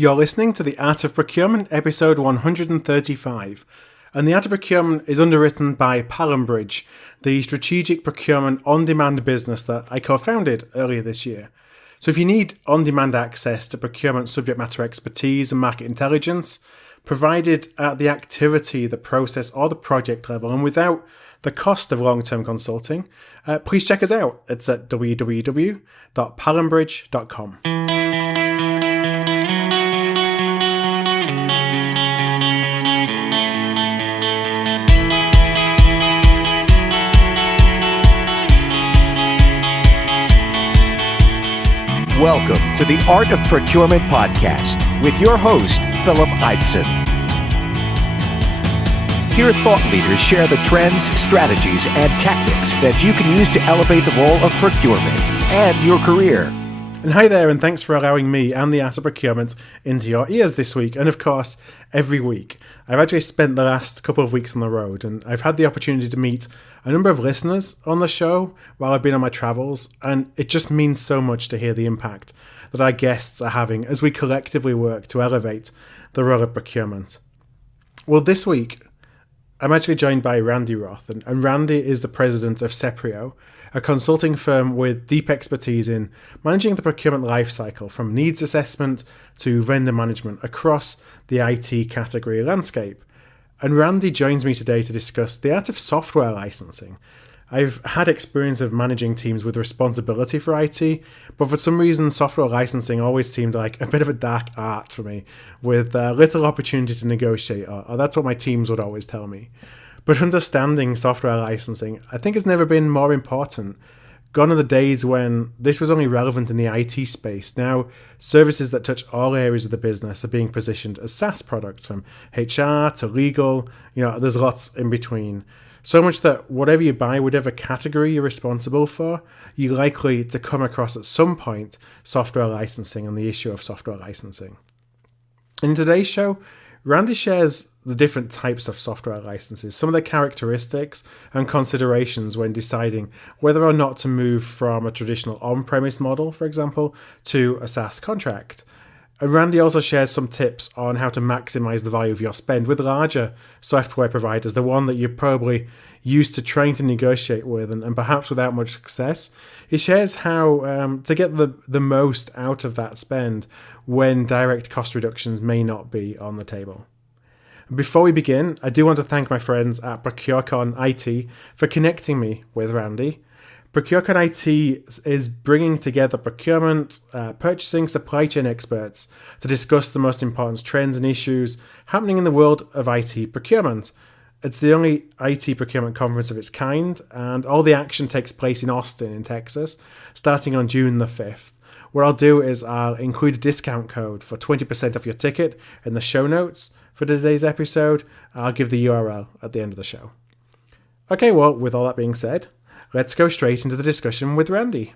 You're listening to the Art of Procurement, episode 135. And the Art of Procurement is underwritten by Palanbridge, the strategic procurement on-demand business that I co-founded earlier this year. So if you need on-demand access to procurement subject matter expertise and market intelligence, provided at the activity, the process, or the project level, and without the cost of long-term consulting, please check us out. It's at www.palanbridge.com. Welcome to the Art of Procurement podcast with your host, Philip Eidson. Here, thought leaders share the trends, strategies, and tactics that you can use to elevate the role of procurement and your career. And hi there, and thanks for allowing me and the Art of Procurement into your ears this week, and of course, every week. I've actually spent the last couple of weeks on the road, and I've had the opportunity to meet a number of listeners on the show while I've been on my travels, and it just means so much to hear the impact that our guests are having as we collectively work to elevate the role of procurement. Well, this week, I'm actually joined by Randy Roth, and Randy is the President of Seprio, a consulting firm with deep expertise in managing the procurement lifecycle from needs assessment to vendor management across the IT category landscape. And Randy joins me today to discuss the art of software licensing. I've had experience of managing teams with responsibility for IT, but for some reason software licensing always seemed like a bit of a dark art for me, with little opportunity to negotiate, or that's what my teams would always tell me. But understanding software licensing, I think, has never been more important. Gone are the days when this was only relevant in the IT space. Now, services that touch all areas of the business are being positioned as SaaS products, from HR to legal. There's lots in between. So much that whatever you buy, whatever category you're responsible for, you're likely to come across at some point software licensing and the issue of software licensing. In today's show, Randy shares the different types of software licenses, some of the characteristics and considerations when deciding whether or not to move from a traditional on-premise model, for example, to a SaaS contract. And Randy also shares some tips on how to maximize the value of your spend with larger software providers, the one that you're probably used to trying to negotiate with and perhaps without much success. He shares how to get the most out of that spend when direct cost reductions may not be on the table. Before we begin, I do want to thank my friends at ProcureCon IT for connecting me with Randy. ProcureCon IT is bringing together procurement, purchasing, supply chain experts to discuss the most important trends and issues happening in the world of IT procurement. It's the only IT procurement conference of its kind, and all the action takes place in Austin, in Texas, starting on June the 5th. What I'll do is I'll include a discount code for 20% off your ticket in the show notes for today's episode. I'll give the URL at the end of the show. Okay, well, with all that being said, let's go straight into the discussion with Randy.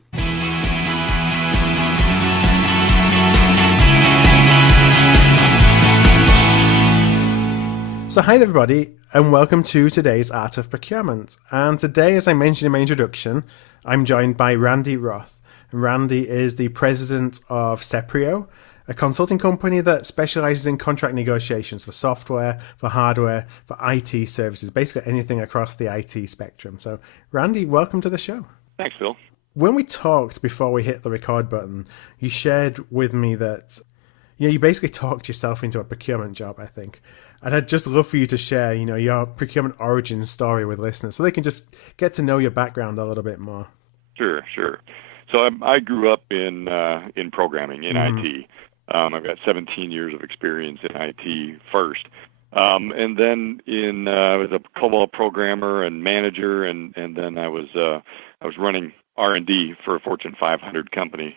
So hi everybody, and welcome to today's Art of Procurement. And today, as I mentioned in my introduction, I'm joined by Randy Roth. Randy is the President of Seprio, a consulting company that specializes in contract negotiations for software, for hardware, for IT services, basically anything across the IT spectrum. So, Randy, welcome to the show. Thanks, Phil. When we talked before we hit the record button, you shared with me that you basically talked yourself into a procurement job, I think. And I'd just love for you to share, your procurement origin story with listeners so they can just get to know your background a little bit more. Sure. So I grew up in programming, in IT. I've got 17 years of experience in IT first. And then I was a COBOL programmer and manager, and then I was running R&D for a Fortune 500 company,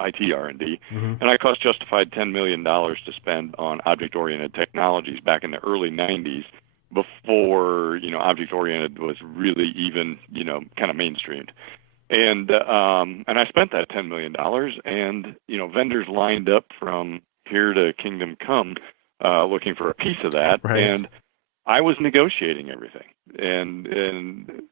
IT R&D. And I cost justified $10 million to spend on object-oriented technologies back in the early 90s before, object-oriented was really even, kind of mainstreamed. And I spent that $10 million, and vendors lined up from here to kingdom come, looking for a piece of that. Right. And I was negotiating everything, and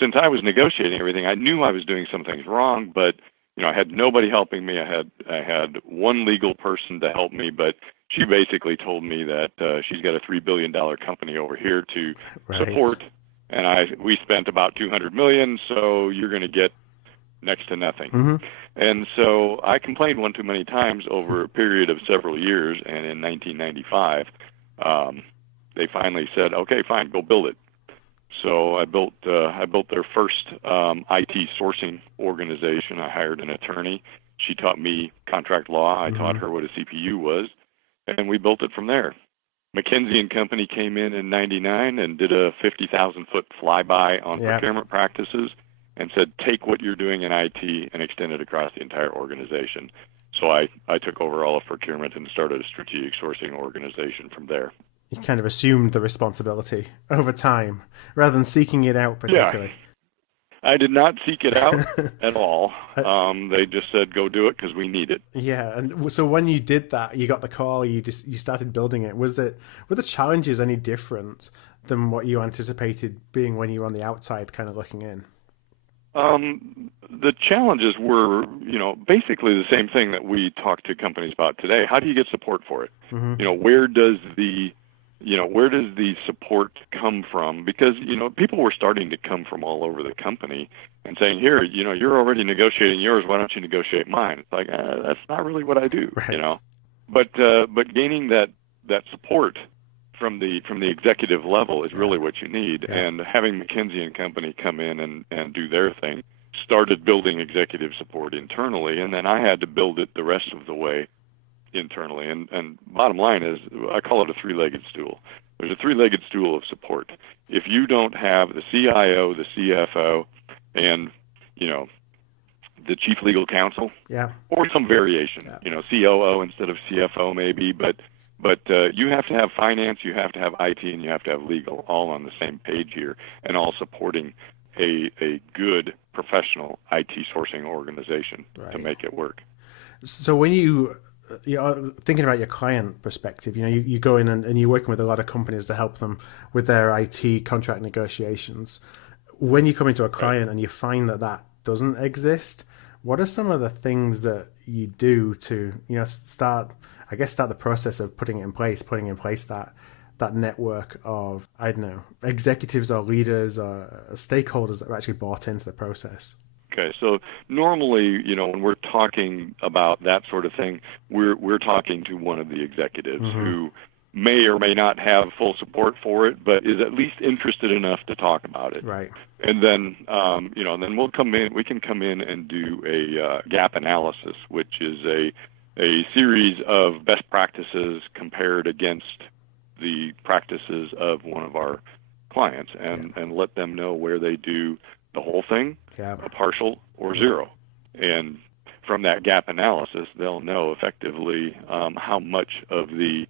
since I was negotiating everything, I knew I was doing some things wrong, but I had nobody helping me. I had one legal person to help me, but she basically told me that she's got a $3 billion company over here to support, and we spent about $200 million, so you're going to get next to nothing. Mm-hmm. And so I complained one too many times over a period of several years, and in 1995, they finally said, "Okay, fine, go build it." So I built their first IT sourcing organization. I hired an attorney. She taught me contract law. I taught her what a CPU was, and we built it from there. McKinsey and Company came in '99 and did a 50,000-foot flyby on procurement practices and said, take what you're doing in IT and extend it across the entire organization. So I took over all of procurement and started a strategic sourcing organization from there. You kind of assumed the responsibility over time rather than seeking it out particularly. Yeah. I did not seek it out at all. They just said, go do it because we need it. Yeah. And so when you did that, you got the call, you started building it. Were the challenges any different than what you anticipated being when you were on the outside kind of looking in? The challenges were, basically the same thing that we talk to companies about today. How do you get support for it? Mm-hmm. Where does the support come from? Because, people were starting to come from all over the company and saying, here, you're already negotiating yours. Why don't you negotiate mine? It's like, that's not really what I do, right. But gaining that support from the executive level is really what you need. Yeah. And having McKinsey and Company come in and do their thing started building executive support internally, and then I had to build it the rest of the way internally. And bottom line is, I call it a three-legged stool. There's a three-legged stool of support. If you don't have the CIO, the CFO, and the chief legal counsel, or some variation, COO instead of CFO maybe, but you have to have finance, you have to have IT, and you have to have legal all on the same page here, and all supporting a good professional IT sourcing organization to make it work. So when you're thinking about your client perspective, you go in and you're working with a lot of companies to help them with their IT contract negotiations. When you come into a client and you find that doesn't exist, what are some of the things that you do to start the process of putting in place that network of, I don't know, executives or leaders or stakeholders that are actually bought into the process? Okay, so normally, when we're talking about that sort of thing, we're talking to one of the executives who may or may not have full support for it, but is at least interested enough to talk about it. Right. And then, then we can come in and do a gap analysis, which is a series of best practices compared against the practices of one of our clients, and let them know where they do the whole thing, a partial, or zero. And from that gap analysis, they'll know effectively how much of the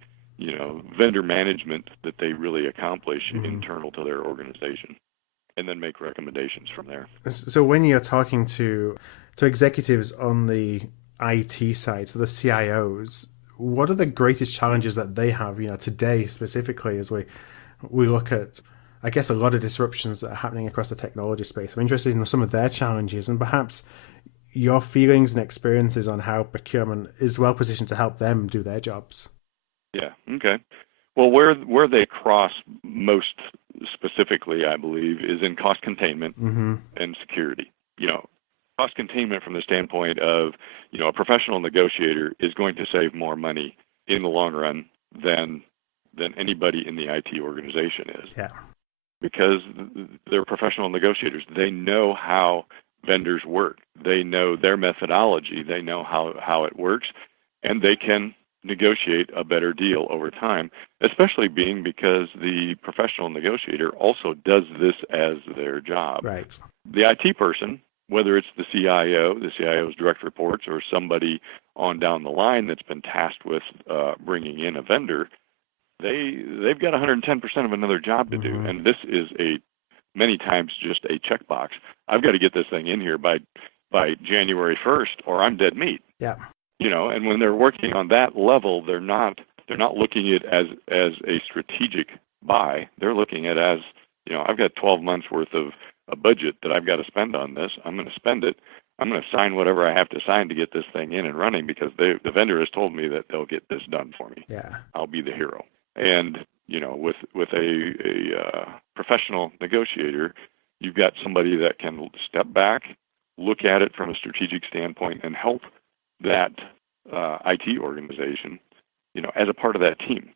vendor management that they really accomplish internal to their organization, and then make recommendations from there. So when you're talking to executives on the IT side, so the CIOs, what are the greatest challenges that they have, today specifically, as we look at, I guess, a lot of disruptions that are happening across the technology space? I'm interested in some of their challenges and perhaps your feelings and experiences on how procurement is well positioned to help them do their jobs. Yeah, okay. Well, where they cross most specifically, I believe, is in cost containment and security. Cost containment from the standpoint of, a professional negotiator is going to save more money in the long run than anybody in the IT organization is. Yeah. Because they're professional negotiators. They know how vendors work. They know their methodology. They know how it works, and they can negotiate a better deal over time, especially because the professional negotiator also does this as their job. Right. The IT person, whether it's the CIO's direct reports, or somebody on down the line that's been tasked with bringing in a vendor, they've got 110% of another job to do, and this is many times just a checkbox. I've got to get this thing in here by January 1st, or I'm dead meat. Yeah. And when they're working on that level, they're not looking at it as a strategic buy. They're looking at it as, I've got 12 months worth of a budget that I've got to spend on this. I'm going to spend it. I'm going to sign whatever I have to sign to get this thing in and running because the vendor has told me that they'll get this done for me. Yeah. I'll be the hero. And with a professional negotiator, you've got somebody that can step back, look at it from a strategic standpoint, and help that IT organization, as a part of that team.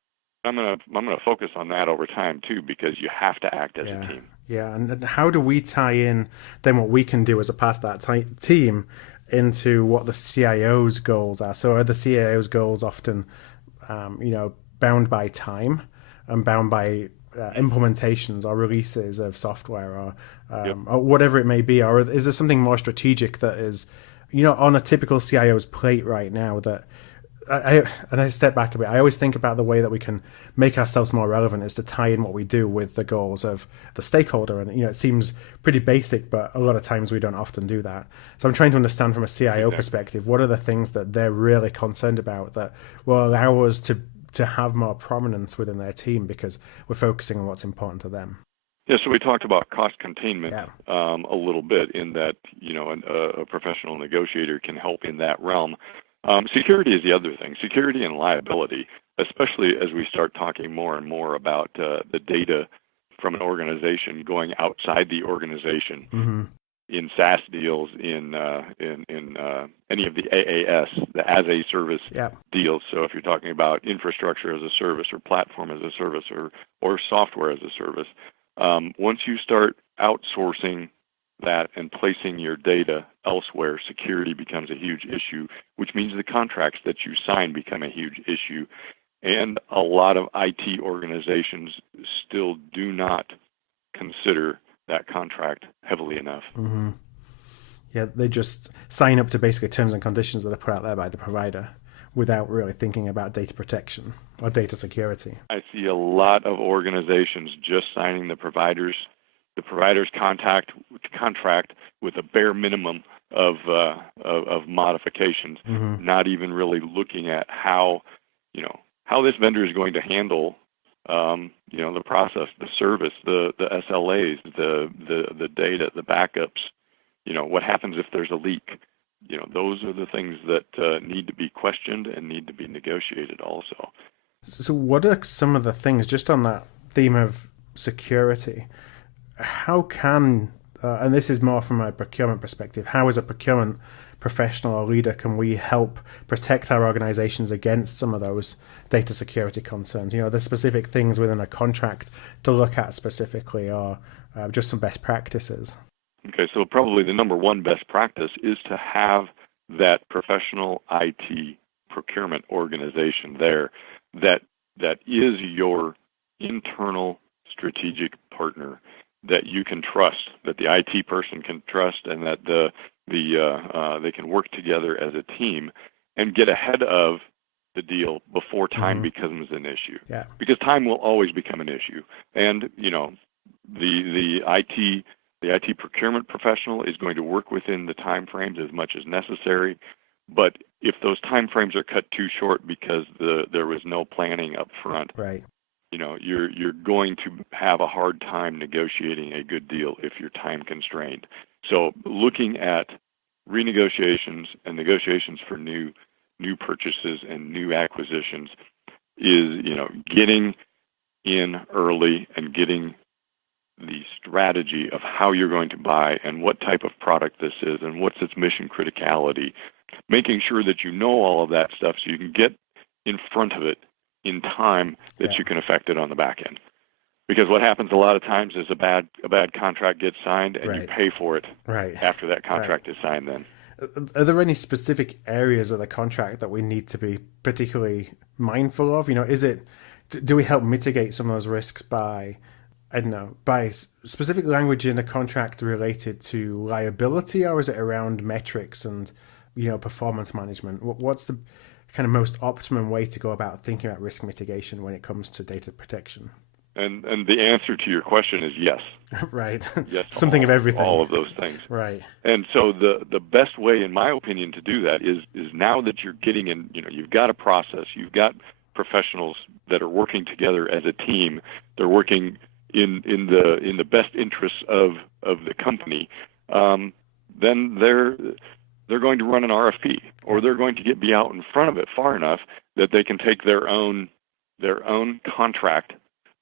I'm gonna focus on that over time too, because you have to act as a team. Yeah, and how do we tie in then what we can do as a part of that team into what the CIO's goals are? So are the CIO's goals often, bound by time and bound by implementations or releases of software or whatever it may be? Or is there something more strategic that is, on a typical CIO's plate right now that I step back a bit. I always think about the way that we can make ourselves more relevant is to tie in what we do with the goals of the stakeholder. And, it seems pretty basic, but a lot of times we don't often do that. So I'm trying to understand from a CIO perspective, what are the things that they're really concerned about that will allow us to have more prominence within their team because we're focusing on what's important to them. Yeah, so we talked about cost containment a little bit in that, a professional negotiator can help in that realm. Security is the other thing. Security and liability, especially as we start talking more and more about the data from an organization going outside the organization in SaaS deals, in any of the AAS, the as a service deals. So if you're talking about infrastructure as a service or platform as a service or software as a service, once you start outsourcing that and placing your data elsewhere, security becomes a huge issue, which means the contracts that you sign become a huge issue. And a lot of IT organizations still do not consider that contract heavily enough. Mm-hmm. Yeah, they just sign up to basically terms and conditions that are put out there by the provider without really thinking about data protection or data security. I see a lot of organizations just signing the provider's contract with a bare minimum of modifications, not even really looking at how this vendor is going to handle the process, the service, the SLAs, the data, the backups. What happens if there's a leak? Those are the things that need to be questioned and need to be negotiated also. So what are some of the things, just on that theme of security, how can, and this is more from a procurement perspective, how as a procurement professional or leader can we help protect our organizations against some of those data security concerns? The specific things within a contract to look at specifically, or just some best practices. Okay, so probably the number one best practice is to have that professional IT procurement organization there that is your internal strategic partner that you can trust, that the IT person can trust, and that they can work together as a team and get ahead of the deal before time becomes an issue. Yeah. Because time will always become an issue, and the IT procurement professional is going to work within the time frames as much as necessary. But if those time frames are cut too short because there was no planning up front, right, you're going to have a hard time negotiating a good deal if you're time constrained. So looking at renegotiations and negotiations for new purchases and new acquisitions is getting in early and getting the strategy of how you're going to buy and what type of product this is and what's its mission criticality, making sure that you know all of that stuff so you can get in front of it in time that you can affect it on the back end. Because what happens a lot of times is a bad contract gets signed and you pay for it after that contract is signed then. Are there any specific areas of the contract that we need to be particularly mindful of? Do we help mitigate some of those risks by specific language in a contract related to liability, or is it around metrics and performance management? What's the kind of most optimum way to go about thinking about risk mitigation when it comes to data protection? And the answer to your question is yes. Right. Yes. Something of everything. All of those things. Right. And so the best way, in my opinion, to do that is now that you're getting in, you've got a process, you've got professionals that are working together as a team. They're working in the best interests of the company. then they're going to run an RFP, or they're going to be out in front of it far enough that they can take their own contract.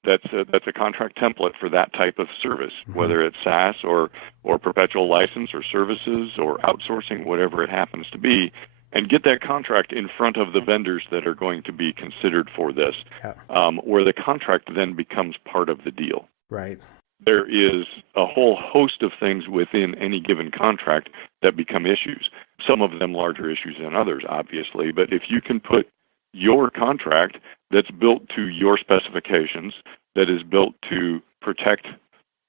That's a contract template for that type of service, whether it's SaaS or perpetual license or services or outsourcing, whatever it happens to be, and get that contract in front of the vendors that are going to be considered for this, where the contract then becomes part of the deal. Right. There is a whole host of things within any given contract that become issues, some of them larger issues than others, obviously, but if you can put your contract that's built to your specifications, that is built to protect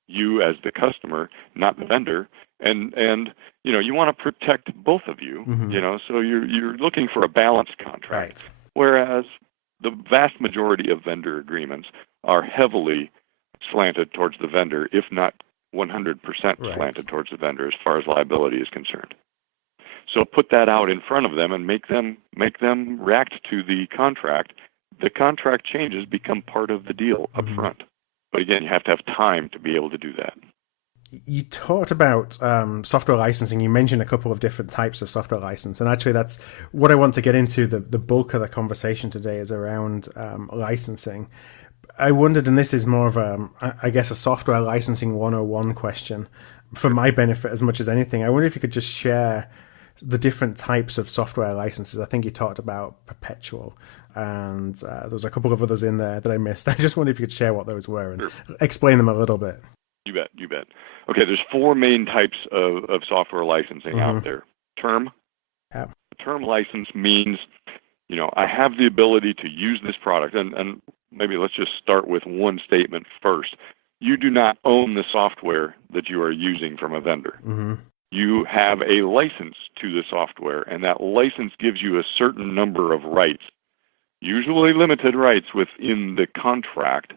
you as the customer, not the vendor, and you want to protect both of you, so you're looking for a balanced contract. Right. Whereas the vast majority of vendor agreements are heavily slanted towards the vendor, if not 100% slanted towards the vendor as far as liability is concerned. So put that out in front of them and make them react to the contract. The contract changes become part of the deal up front. But again, you have to have time to be able to do that. You talked about software licensing. You mentioned a couple of different types of software license, and actually that's what I want to get into. The bulk of the conversation today is around licensing. I wondered, and this is more of a software licensing 101 question for my benefit as much as anything. I wonder if you could just share the different types of software licenses. I think you talked about perpetual, and there was a couple of others in there that I missed. I just wonder if you could share what those were and explain them a little bit. You bet. Okay, there's four main types of software licensing out there. Term. Yeah. Term license means, I have the ability to use this product, and maybe let's just start with one statement first. You do not own the software that you are using from a vendor. You have a license to the software, and that license gives you a certain number of rights, usually limited rights within the contract,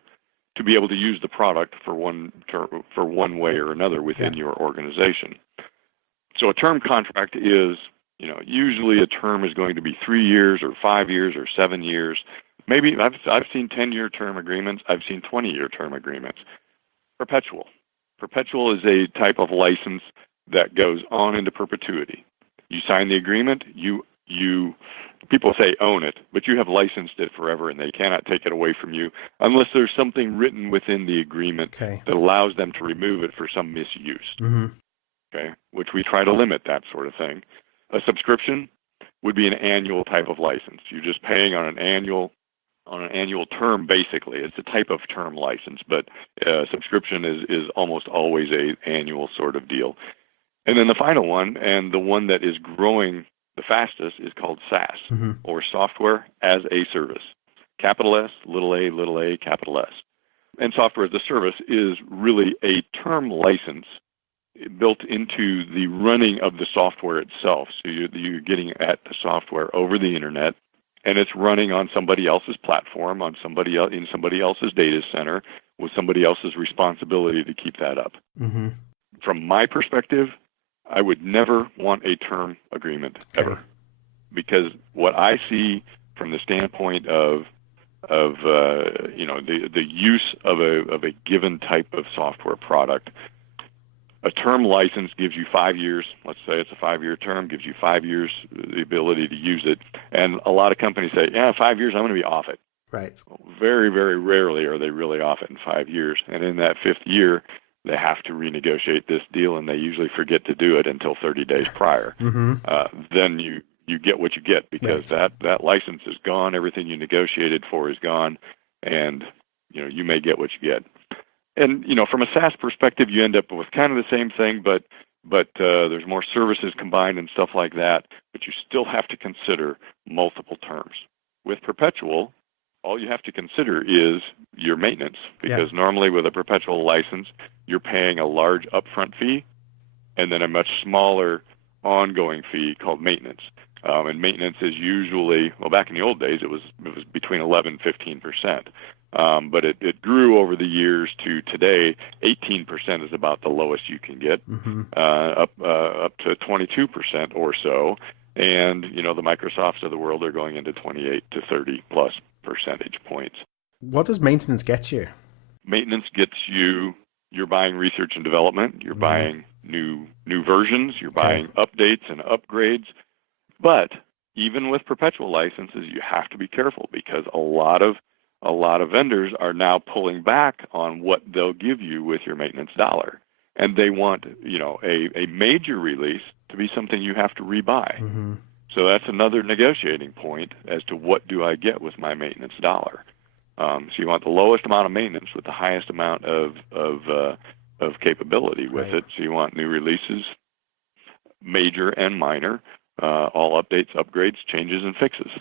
to be able to use the product for one way or another within your organization. So a term contract is, usually a term is going to be 3 years or 5 years or 7 years. Maybe I've seen 10-year term agreements. I've seen 20-year term agreements. Perpetual is a type of license that goes on into perpetuity. You sign the agreement, you people say own it, but you have licensed it forever, and they cannot take it away from you unless there's something written within the agreement that allows them to remove it for some misuse. Okay, which we try to limit that sort of thing. A subscription would be an annual type of license. You're just paying on an annual term, basically. It's a type of term license, but subscription is almost always an annual sort of deal. And then the final one, and the one that is growing the fastest, is called SaaS, or Software as a Service. Capital S, little a, capital S. And Software as a Service is really a term license built into the running of the software itself. So you're getting at the software over the internet, and it's running on somebody else's platform, in somebody else's data center, with somebody else's responsibility to keep that up. From my perspective, I would never want a term agreement ever, because what I see from the standpoint of the use of a given type of software product, a term license gives you 5 years. Let's say it's a 5-year term, gives you 5 years the ability to use it. And a lot of companies say, 5 years, I'm going to be off it. Right. Very, very rarely are they really off it in 5 years. And in that 5th year, they have to renegotiate this deal, and they usually forget to do it until 30 days prior. Then you get what you get, because that license is gone. Everything you negotiated for is gone, and you may get what you get. And from a SaaS perspective, you end up with kind of the same thing, but there's more services combined and stuff like that. But you still have to consider multiple terms. With perpetual, all you have to consider is your maintenance, because normally with a perpetual license, you're paying a large upfront fee and then a much smaller ongoing fee called maintenance. And maintenance is usually, back in the old days, it was between 11 and 15%. But it grew over the years to today, 18% is about the lowest you can get, up to 22% or so. And, the Microsofts of the world are going into 28 to 30 plus percentage points. What does maintenance get you? Maintenance gets you you're buying research and development, you're buying new versions, you're buying updates and upgrades. But even with perpetual licenses, you have to be careful because a lot of vendors are now pulling back on what they'll give you with your maintenance dollar. And they want, a major release to be something you have to rebuy. So that's another negotiating point as to what do I get with my maintenance dollar. So you want the lowest amount of maintenance with the highest amount of capability with it. So you want new releases, major and minor, all updates, upgrades, changes, and fixes.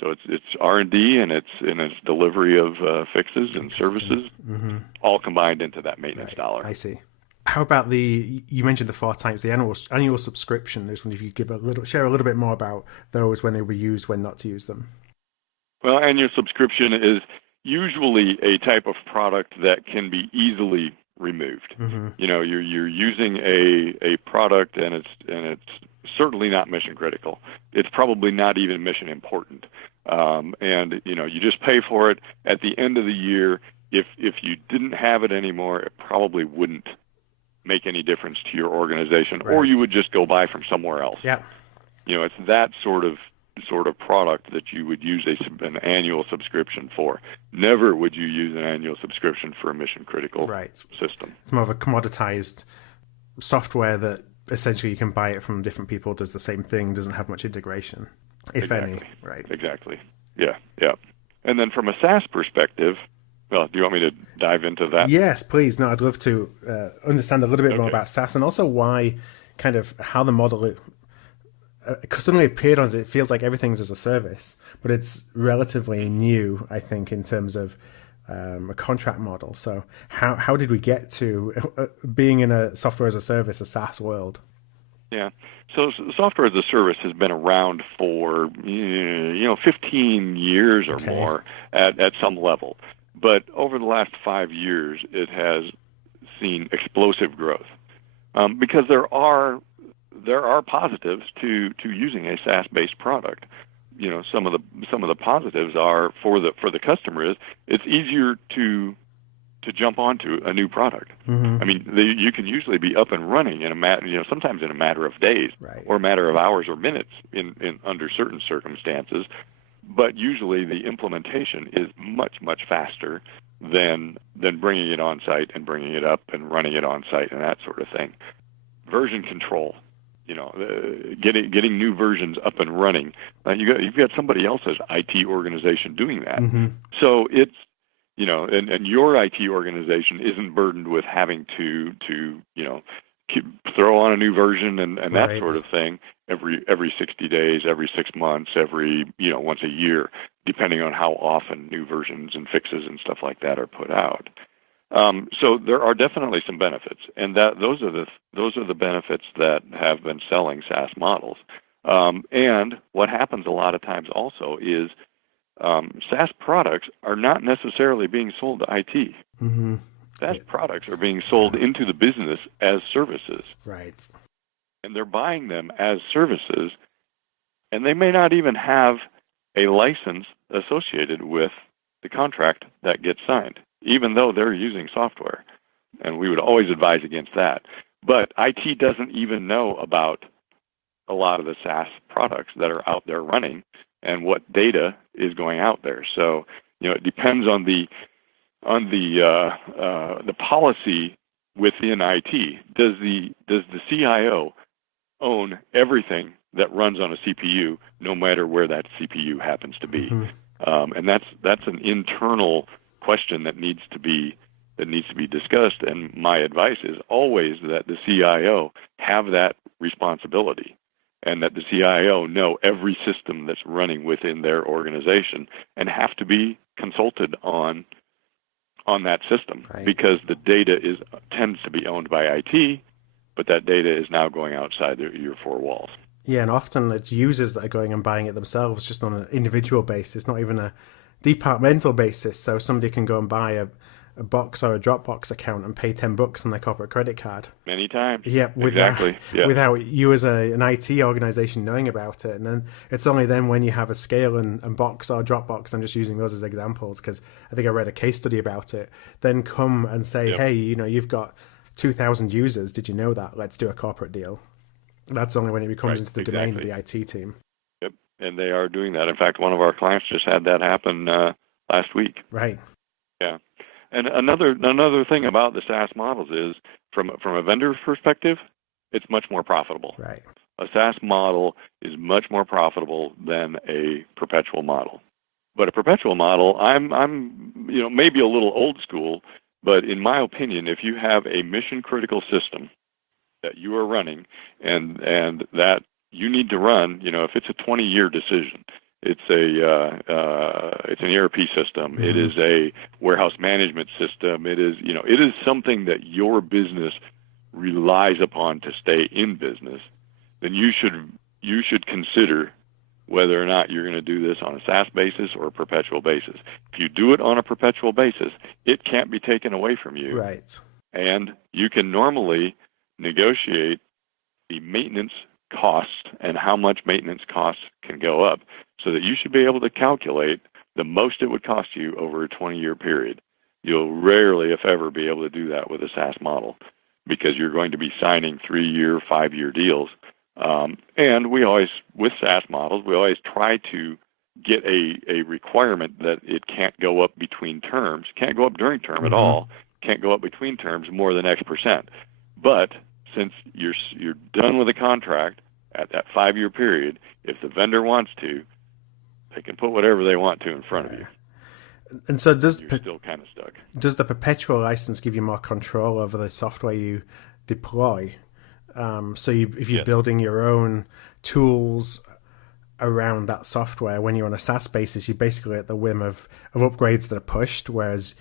So it's R&D and it's delivery of fixes and services, all combined into that maintenance dollar. I see. How about you mentioned the 4 types, the annual subscription. I just wonder if you could share a little bit more about those, when they were used, when not to use them. Well, annual subscription is usually a type of product that can be easily removed. You're using a product and it's certainly not mission critical. It's probably not even mission important. And you just pay for it at the end of the year. If you didn't have it anymore, it probably wouldn't make any difference to your organization, or you would just go buy from somewhere else. Yeah. It's that sort of product that you would use an annual subscription for. Never would you use an annual subscription for a mission critical system. It's more of a commoditized software that essentially you can buy it from different people, does the same thing, doesn't have much integration, if any. Right. Exactly. Yeah. And then from a SaaS perspective, well, do you want me to dive into that? Yes, please. No, I'd love to understand a little bit more about SaaS, and also how the model suddenly appeared on us. It feels like everything's as a service, but it's relatively new, I think, in terms of a contract model. So how did we get to being in a software as a service, a SaaS world? Yeah. So software as a service has been around for 15 years or more at some level. But over the last 5 years, it has seen explosive growth because there are positives to using a SaaS-based product. Some of the positives are for the customer is it's easier to jump onto a new product. I mean, you can usually be up and running in sometimes in a matter of days, or a matter of hours or minutes in under certain circumstances. But usually the implementation is much, much faster than bringing it on site and bringing it up and running it on site and that sort of thing. Version control, getting new versions up and running. You've got somebody else's IT organization doing that. So it's and your IT organization isn't burdened with having to throw on a new version and that sort of thing every 60 days, every 6 months, once a year, depending on how often new versions and fixes and stuff like that are put out. So there are definitely some benefits, and those are the benefits that have been selling SaaS models. And what happens a lot of times also is SaaS products are not necessarily being sold to IT. SaaS products are being sold into the business as services. Right. And they're buying them as services, and they may not even have a license associated with the contract that gets signed, even though they're using software. And we would always advise against that. But IT doesn't even know about a lot of the SaaS products that are out there running and what data is going out there. So, it depends on the policy within IT. Does the CIO own everything that runs on a CPU, no matter where that CPU happens to be? And that's an internal question that needs to be discussed. And my advice is always that the CIO have that responsibility, and that the CIO know every system that's running within their organization and have to be consulted on that system, because the data tends to be owned by IT, but that data is now going outside your four walls. Yeah, and often it's users that are going and buying it themselves, just on an individual basis, not even a departmental basis. So somebody can go and buy a Box or a Dropbox account and pay $10 on their corporate credit card. Many times. Yeah, exactly. Yeah. Without you as an IT organization knowing about it. And then it's only then when you have a scale and Box or Dropbox, I'm just using those as examples because I think I read a case study about it, then come and say, hey, you've got 2,000 users. Did you know that? Let's do a corporate deal. That's only when it becomes into the domain of the IT team. Yep, and they are doing that. In fact, one of our clients just had that happen last week. Right. Yeah. And another thing about the SaaS models is, from a vendor's perspective, it's much more profitable. Right. A SaaS model is much more profitable than a perpetual model. But a perpetual model, I'm maybe a little old school, but in my opinion, if you have a mission critical system that you are running and that you need to run, if it's a 20-year decision, it's an ERP system. Mm-hmm. It is a warehouse management system. It is something that your business relies upon to stay in business. Then you should consider whether or not you're going to do this on a SaaS basis or a perpetual basis. If you do it on a perpetual basis, it can't be taken away from you. Right. And you can normally negotiate the maintenance costs and how much maintenance costs can go up, so that you should be able to calculate the most it would cost you over a 20-year period. You'll rarely, if ever, be able to do that with a SaaS model, because you're going to be signing 3-year, 5-year deals. And we always, with SaaS models, we always try to get a requirement that it can't go up between terms, can't go up during term at all, can't go up between terms more than X percent. But since you're done with a contract at that 5-year period, if the vendor wants to, they can put whatever they want to in front of you. And so you're still kind of stuck. Does the perpetual license give you more control over the software you deploy? If you're building your own tools around that software, when you're on a SaaS basis, you're basically at the whim of upgrades that are pushed, whereas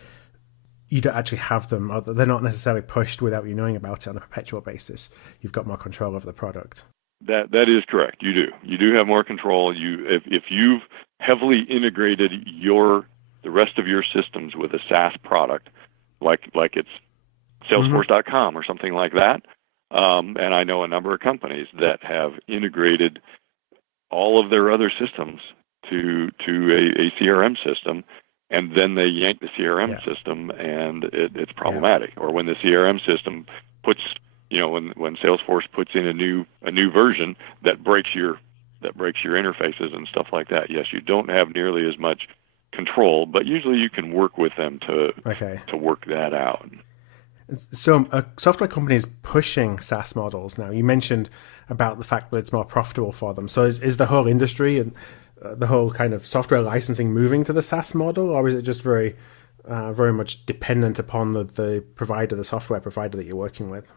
you don't actually have them, or they're not necessarily pushed without you knowing about it on a perpetual basis. You've got more control over the product. That is correct. You do. You do have more control. If you've heavily integrated the rest of your systems with a SaaS product, like it's Salesforce.com or something like that, and I know a number of companies that have integrated all of their other systems to a CRM system, and then they yank the CRM system, and it's problematic. Or when the CRM system puts, when Salesforce puts in a new version that breaks your interfaces and stuff like that. Yes, you don't have nearly as much control, but usually you can work with them to work that out. So software companies pushing SaaS models now. You mentioned about the fact that it's more profitable for them. So is the whole industry and the whole kind of software licensing moving to the SaaS model, or is it just very much dependent upon the provider, the software provider that you're working with?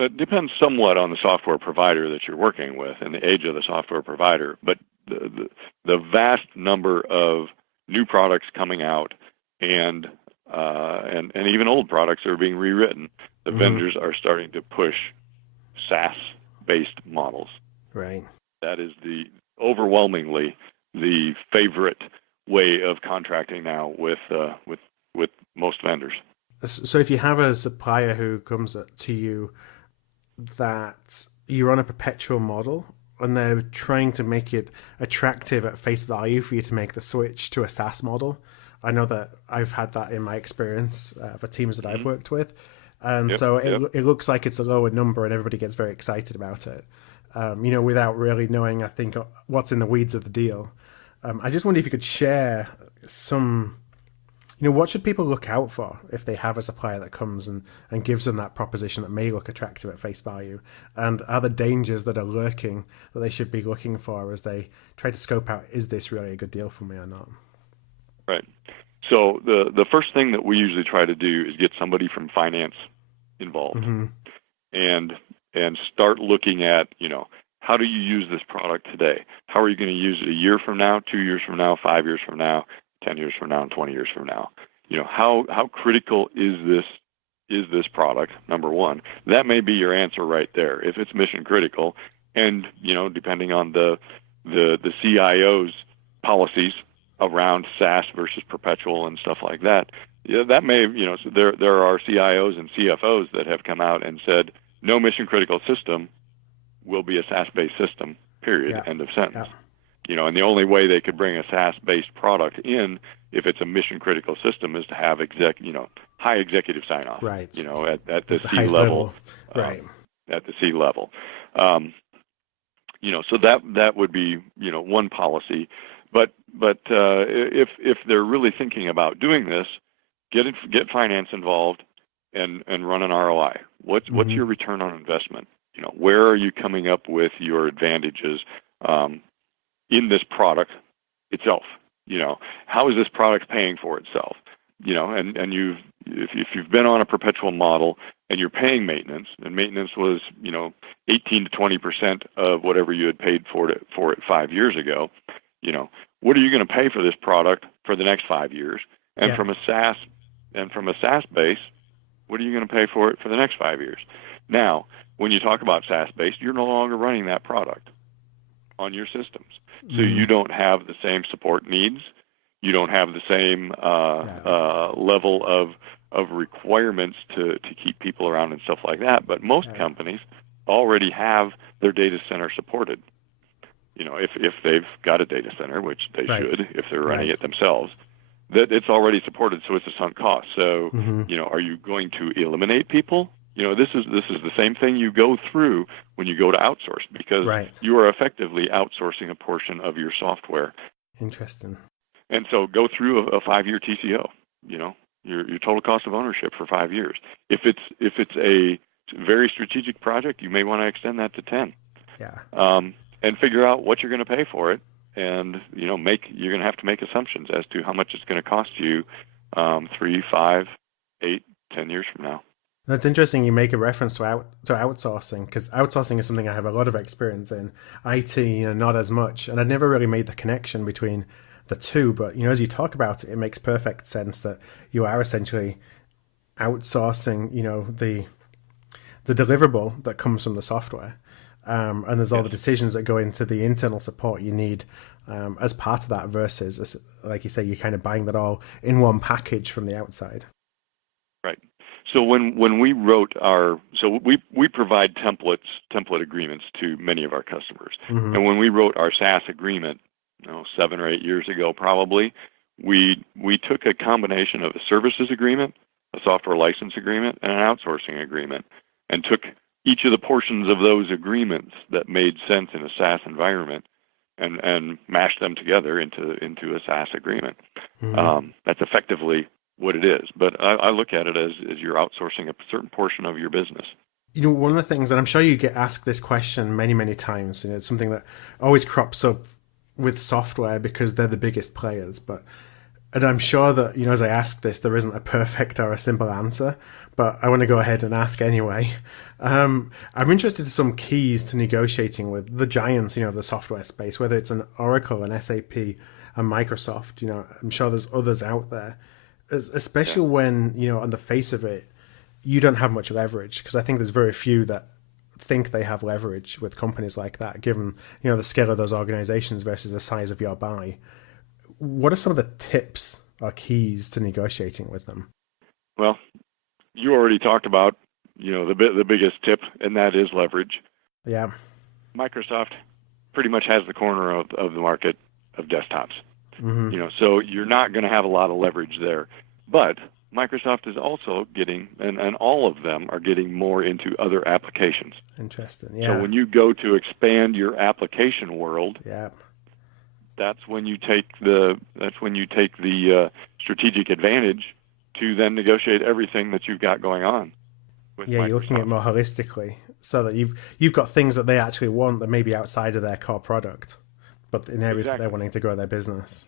It depends somewhat on the software provider that you're working with and the age of the software provider. But the vast number of new products coming out and even old products that are being rewritten, the vendors are starting to push SaaS-based models. Right. That is overwhelmingly the favorite way of contracting now with most vendors. So if you have a supplier who comes to you that you're on a perpetual model and they're trying to make it attractive at face value for you to make the switch to a SaaS model, I know that I've had that in my experience for teams that I've worked with. And it looks like it's a lower number and everybody gets very excited about it, without really knowing, I think, what's in the weeds of the deal. I just wonder if you could share some, what should people look out for if they have a supplier that comes and gives them that proposition that may look attractive at face value? And are the dangers that are lurking that they should be looking for as they try to scope out, is this really a good deal for me or not? Right. So the first thing that we usually try to do is get somebody from finance involved and start looking at, how do you use this product today? How are you going to use it a year from now, 2 years from now, 5 years from now, 10 years from now, and 20 years from now? How critical is this product, number one? That may be your answer right there. If it's mission critical, and, depending on the CIO's policies around SaaS versus perpetual and stuff like that, yeah, that may, so there are CIOs and CFOs that have come out and said no mission critical system will be a SaaS-based system, period, Yeah. end of sentence. Yeah. And the only way they could bring a SaaS-based product in, if it's a mission-critical system, is to have high executive sign-off. Right. At the C level. Right. At the C level. So that would be one policy. But if they're really thinking about doing this, get finance involved and run an ROI. What's your return on investment? Where are you coming up with your advantages in this product itself? How is this product paying for itself? And if you've been on a perpetual model and you're paying maintenance, and maintenance was 18 to 20% of whatever you had paid for it 5 years ago, what are you going to pay for this product for the next 5 years? And from a SaaS base, what are you going to pay for it for the next 5 years? Now, when you talk about SaaS-based, you're no longer running that product on your systems. So you don't have the same support needs. You don't have the same level of requirements to keep people around and stuff like that. But most companies already have their data center supported. If they've got a data center, which they should, if they're running it themselves, that it's already supported, so it's a sunk cost. So, are you going to eliminate people? This is the same thing you go through when you go to outsource, because you are effectively outsourcing a portion of your software. Interesting. And so go through a 5-year TCO. Your total cost of ownership for 5 years. If it's a very strategic project, you may want to extend that to 10. Yeah. And figure out what you're going to pay for it, and you're going to have to make assumptions as to how much it's going to cost you 3, 5, 8, 10 years from now. That's interesting. You make a reference to outsourcing, because outsourcing is something I have a lot of experience in. IT, not as much, and I'd never really made the connection between the two. But as you talk about it, it makes perfect sense that you are essentially outsourcing, the deliverable that comes from the software. And there's all the decisions that go into the internal support you need as part of that, versus, like you say, you're kind of buying that all in one package from the outside. Right. So when we wrote we provide template agreements to many of our customers. And when we wrote our SaaS agreement, 7 or 8 years ago probably, we took a combination of a services agreement, a software license agreement, and an outsourcing agreement, and took each of the portions of those agreements that made sense in a SaaS environment and mashed them together into a SaaS agreement. That's effectively what it is. But I look at it as you're outsourcing a certain portion of your business. One of the things, and I'm sure you get asked this question many, many times, it's something that always crops up with software because they're the biggest players. And I'm sure that, as I ask this, there isn't a perfect or a simple answer, but I want to go ahead and ask anyway. I'm interested in some keys to negotiating with the giants, of the software space, whether it's an Oracle, an SAP, a Microsoft. I'm sure there's others out there, especially when, on the face of it, you don't have much leverage, because I think there's very few that think they have leverage with companies like that, given, the scale of those organizations versus the size of your buy. What are some of the tips or keys to negotiating with them? Well, you already talked about, the biggest tip, and that is leverage. Yeah. Microsoft pretty much has the corner of the market of desktops. So you're not going to have a lot of leverage there. But Microsoft is also getting, and all of them are getting more into other applications. Interesting. Yeah. So when you go to expand your application world, that's when you take the strategic advantage to then negotiate everything that you've got going on. You're looking at it more holistically, so that you've got things that they actually want that may be outside of their core product, but in areas that they're wanting to grow their business.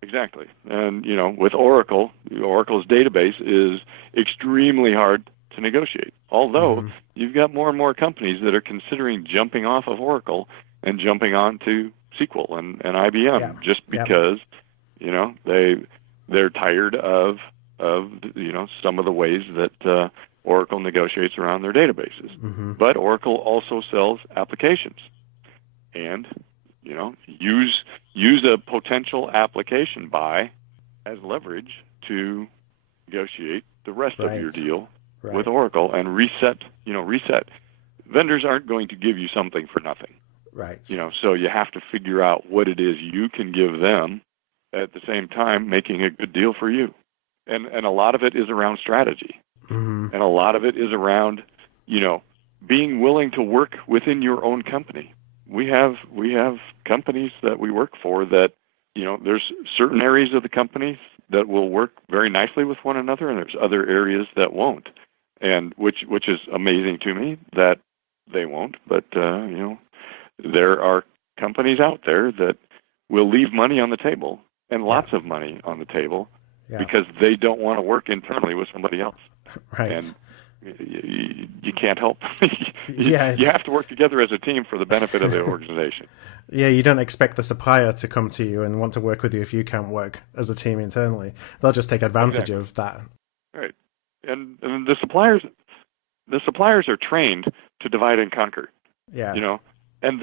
Exactly. And, with Oracle's database is extremely hard to negotiate. Although you've got more and more companies that are considering jumping off of Oracle and jumping on to SQL and IBM, just because, they're tired of some of the ways that Oracle negotiates around their databases. But Oracle also sells applications, and use a potential application buy as leverage to negotiate the rest of your deal Right. with Oracle and reset. Vendors aren't going to give you something for nothing. Right. So you have to figure out what it is you can give them at the same time making a good deal for you. And a lot of it is around strategy. Mm-hmm. And a lot of it is around, being willing to work within your own company. We have companies that we work for that, there's certain areas of the company that will work very nicely with one another, and there's other areas that won't. And which is amazing to me that they won't. But there are companies out there that will leave money on the table, and lots of money on the table, because they don't want to work internally with somebody else. Right. And you can't help. You Yes. have to work together as a team for the benefit of the organization. Yeah, you don't expect the supplier to come to you and want to work with you if you can't work as a team internally. They'll just take advantage of that. Right. And the suppliers are trained to divide and conquer. Yeah. And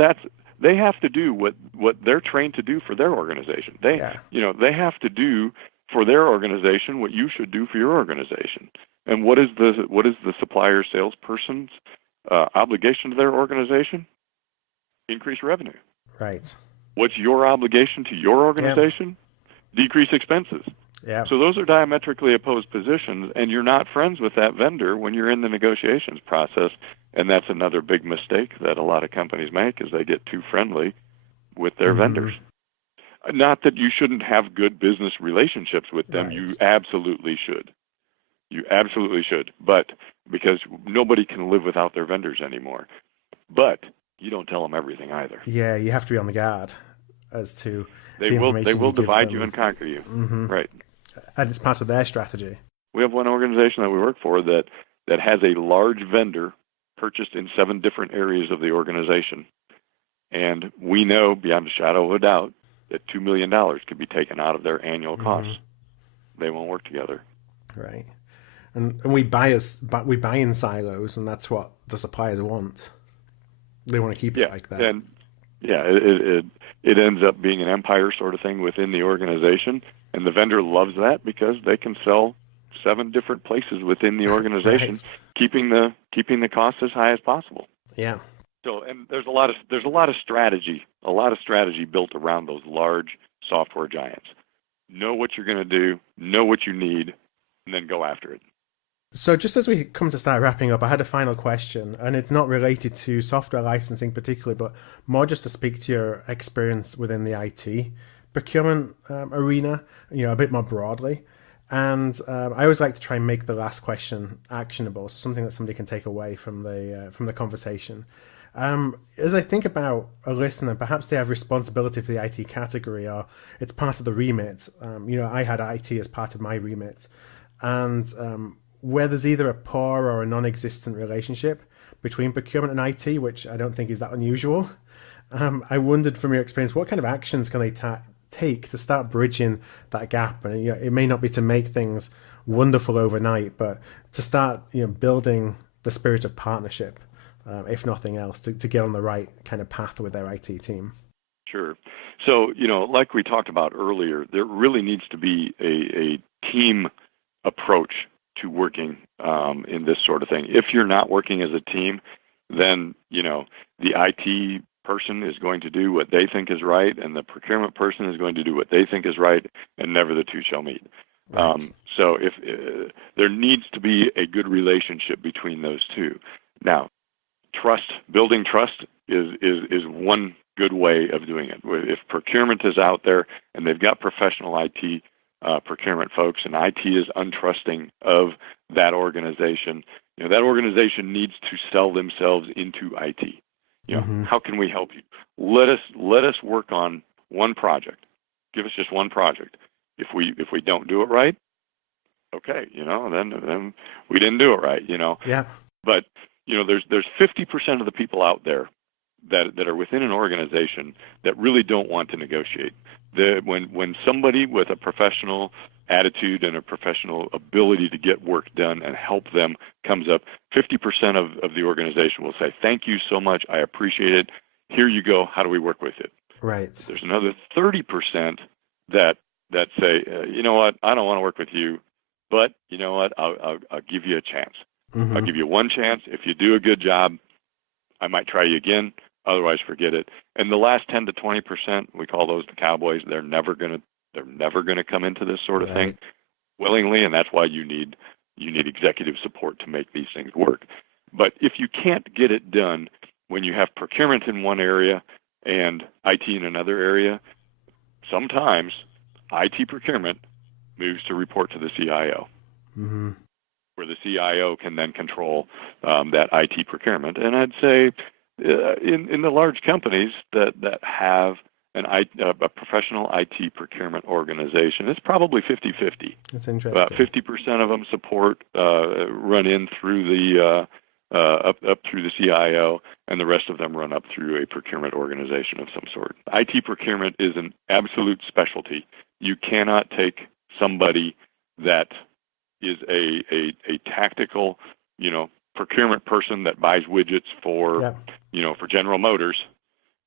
they have to do what they're trained to do for their organization. They have to do for their organization what you should do for your organization. And what is the supplier salesperson's obligation to their organization? Increase revenue. Right. What's your obligation to your organization? Decrease expenses. Yeah. So those are diametrically opposed positions, and you're not friends with that vendor when you're in the negotiations process. And that's another big mistake that a lot of companies make, is they get too friendly with their vendors. Not that you shouldn't have good business relationships with them. Right. You absolutely should. You absolutely should. But because nobody can live without their vendors anymore. But you don't tell them everything either. Yeah, you have to be on the guard as to they will divide you and conquer you. Mm-hmm. Right. And it's part of their strategy. We have one organization that we work for that has a large vendor purchased in 7 different areas of the organization. And we know beyond a shadow of a doubt that $2 million could be taken out of their annual costs. They won't work together. Right. And we buy in silos, and that's what the suppliers want. They want to keep it like that. And it ends up being an empire sort of thing within the organization, and the vendor loves that because they can sell 7 different places within the organization, keeping the cost as high as possible. Yeah. So, and there's a lot of strategy built around those large software giants. Know what you're going to do, know what you need, and then go after it. So just as we come to start wrapping up, I had a final question, and it's not related to software licensing particularly, but more just to speak to your experience within the IT procurement arena, a bit more broadly. And I always like to try and make the last question actionable, so something that somebody can take away from the conversation. As I think about a listener, perhaps they have responsibility for the IT category, or it's part of the remit. I had IT as part of my remit, and where there's either a poor or a non-existent relationship between procurement and IT, which I don't think is that unusual. I wondered, from your experience, what kind of actions can they take to start bridging that gap? And it may not be to make things wonderful overnight, but to start building the spirit of partnership, if nothing else, to get on the right kind of path with their IT team. Sure. So, like we talked about earlier, there really needs to be a team approach to working in this sort of thing. If you're not working as a team, then, the IT person is going to do what they think is right, and the procurement person is going to do what they think is right, and never the two shall meet. Right. So if there needs to be a good relationship between those two. Now, building trust is one good way of doing it. If procurement is out there and they've got professional IT procurement folks, and IT is untrusting of that organization, that organization needs to sell themselves into IT. How can we help you? Let us work on one project. Give us just one project. If we don't do it right, okay, then we didn't do it right, Yeah. But there's 50% of the people out there that are within an organization that really don't want to negotiate. When somebody with a professional attitude and a professional ability to get work done and help them comes up, 50% of the organization will say, "Thank you so much. I appreciate it. Here you go. How do we work with it?" Right. There's another 30% that say, "You know what? I don't want to work with you. but you know what? I'll give you a chance. Mm-hmm. I'll give you one chance. If you do a good job, I might try you again. Otherwise, forget it. And the last 10 to 20%, we call those the cowboys. They're never gonna come into this sort of thing willingly, and that's why you need executive support to make these things work. But if you can't get it done when you have procurement in one area and IT in another area, sometimes IT procurement moves to report to the CIO, where the CIO can then control that IT procurement. And I'd say in the large companies that have a professional IT procurement organization, it's probably 50-50. That's interesting. About 50% of them support run in through the up through the CIO, and the rest of them run up through a procurement organization of some sort. IT procurement is an absolute specialty. You cannot take somebody that is a tactical, procurement person that buys widgets for, for General Motors,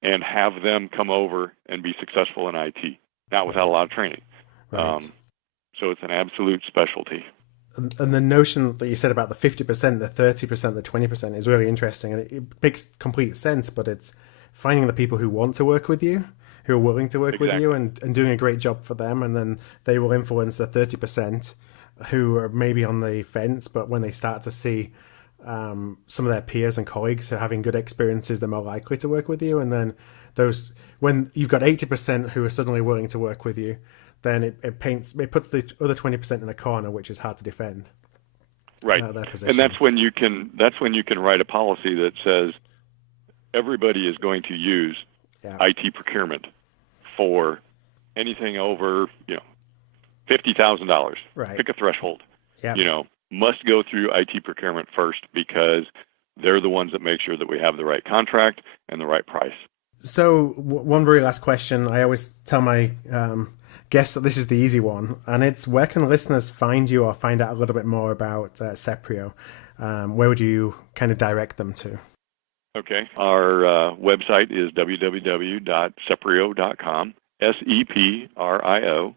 and have them come over and be successful in IT, not without a lot of training. Right. So it's an absolute specialty. And the notion that you said about the 50%, the 30%, the 20% is really interesting, and it makes complete sense. But it's finding the people who want to work with you, who are willing to work with you, and doing a great job for them, and then they will influence the 30% who are maybe on the fence, but when they start to see some of their peers and colleagues are having good experiences, they're more likely to work with you. And then when you've got 80% who are suddenly willing to work with you, then it puts the other 20% in a corner, which is hard to defend. Right, and that's when you can write a policy that says everybody is going to use IT procurement for anything over $50,000. Right. Pick a threshold. Yeah. Must go through IT procurement first, because they're the ones that make sure that we have the right contract and the right price. So one very last question. I always tell my guests that this is the easy one, and it's, where can listeners find you or find out a little bit more about Seprio? Where would you kind of direct them to? Okay. Our website is www.seprio.com, SEPRIO,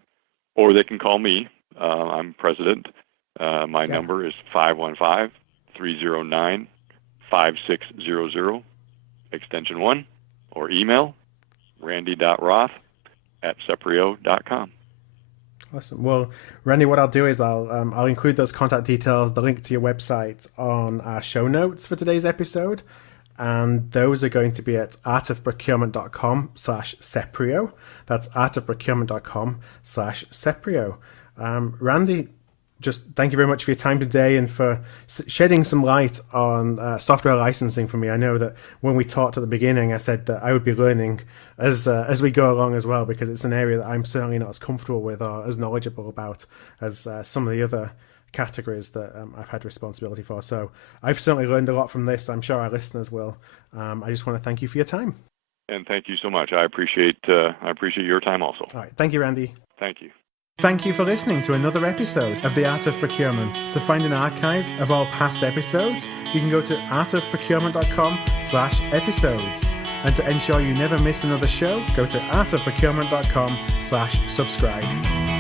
or they can call me. I'm president. My number is 515-309-5600, extension 1, or email randy.roth@seprio.com. Awesome. Well, Randy, what I'll do is I'll include those contact details, the link to your website, on our show notes for today's episode. And those are going to be at artofprocurement.com/Seprio. That's artofprocurement.com/Seprio. Randy, just thank you very much for your time today and for shedding some light on software licensing for me. I know that when we talked at the beginning, I said that I would be learning as we go along as well, because it's an area that I'm certainly not as comfortable with or as knowledgeable about as some of the other categories that I've had responsibility for. So I've certainly learned a lot from this. I'm sure our listeners will. I just want to thank you for your time. And thank you so much. I appreciate your time also. All right. Thank you, Randy. Thank you. Thank you for listening to another episode of The Art of Procurement. To find an archive of all past episodes, you can go to artofprocurement.com/episodes. And to ensure you never miss another show, go to artofprocurement.com/subscribe.